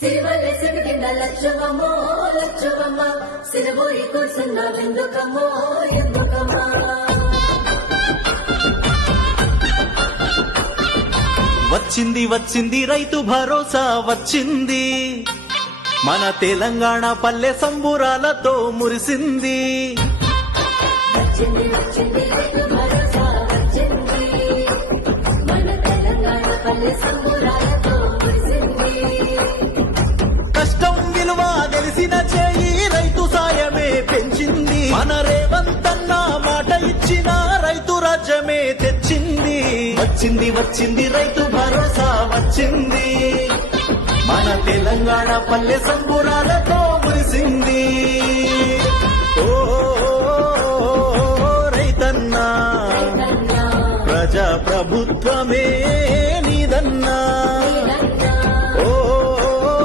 సిరివల్లెసిరిగిన లక్ష్మమ్మో లక్ష్మమ్మ సిరబోయి కూర్చున్నావెందుకమ్మో ఎందుకమ్మా వచ్చింది వచ్చింది రైతు భరోసా వచ్చింది మన తెలంగాణ పల్లె సంబురాలతో మురిసింది వచ్చింది వచ్చింది రైతు భరోసా వచ్చింది మన తెలంగాణ పల్లె సంబురాలతో మురిసింది కష్టం విలువ తెలిసిన చేయి రైతు సాయమే పెంచింది మన రేవంతన్న మాట ఇచ్చిన రైతు రాజ్యమే తెచ్చింది వచ్చింది వచ్చింది రైతు భరోసా వచ్చింది మన తెలంగాణ పల్లె సంబురాలతో మురిసింది ఓ రైతన్నా ప్రజా ప్రభుత్వమే నీదన్నా